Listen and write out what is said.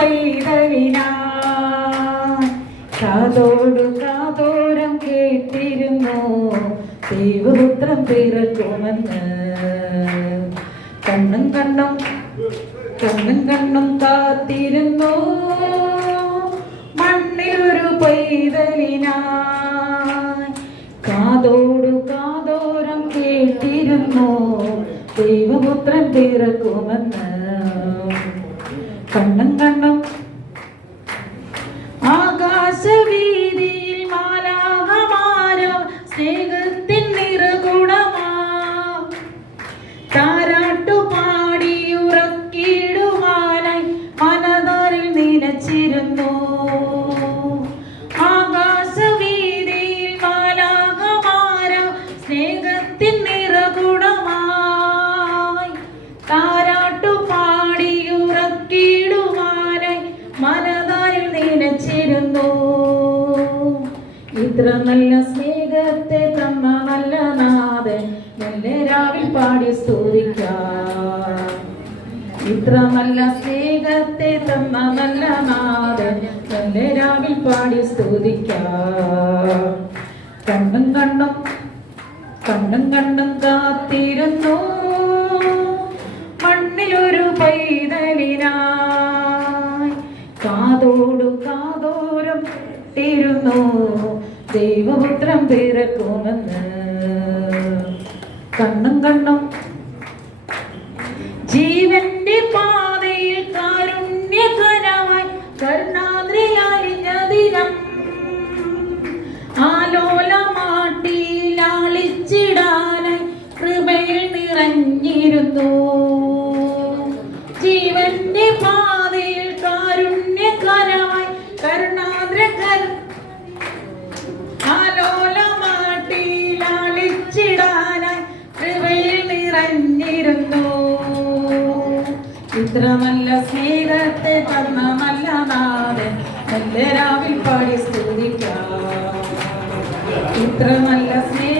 പൈതലിനാ കാതോട് കാതോരം കേട്ടിരുന്നു ദൈവപുത്രൻ പിറക്കുമെന്ന്. കണ്ണും കണ്ണും കണ്ണും കണ്ണും കാത്തിരുന്നു മണ്ണിലൊരു പൈതലിനാ കാതോട് കാതോരം കേട്ടിരുന്നു ദൈവപുത്രൻ പിറക്കുമെന്ന്. കണ്ണും കണ്ണും ആകാശവീതിയിൽ മാലാഖമാരോ സ്നേഹത്തിൻ നിറകുടമാ താരാട്ടുപാടി ഉറക്കിടുവാനായി മനതാരിൽ നിലച്ചിരുന്നു. ആകാശവീതിയിൽ മാലാഖമാരോ സ്നേഹത്തിൻ നിറകുടമായി താരാട്ടുപാടി ഉറക്കിടുവാനായി മനതാരിൽ നിലച്ചിരുന്നു. ഇത്ര നല്ല സ്നേഹത്തെ തന്ന നല്ല നാഥൻ മെല്ലെ രാവിൽ പാടി സ്തുതിക്കാം. ഇത്ര നല്ല സ്നേഹത്തെ തന്ന നല്ല നാഥൻ മെല്ലെ രാവിൽ പാടി സ്തുതിക്കാം. കണ്ണും കണ്ണും കണ്ണും കണ്ണും കാത്തിരുന്നു മണ്ണിലൊരു പൈതലിനായി കാതോടു കാതോരം കേട്ടിരുന്നു ദൈവപുത്രൻ പിറക്കുമെന്ന്. കണ്ണും കണ്ണും ജീവന്റെ പാതയിൽ കാരുണ്യകരമായി കരുണാദ്രിയാലിഞ്ഞ ദിനം ആലോലമാട്ടിലാളിച്ചിടാനായി കൃപയിൽ നിറഞ്ഞിരുന്നു. ജീവന്റെ പാതയിൽ കാരുണ്യകരമായി കരുണാദ്രകർ ആലോലമാട്ടിലാളിച്ചിടാനായി കൃപയിൽ നിറഞ്ഞിരുന്നു. ഇത്ര നല്ല സ്നേഹത്തെ തന്ന നല്ല നാഥൻ നല്ല രാവിൽ പാടി സ്തുതിക്കാം. ഇത്ര നല്ല സ്നേഹം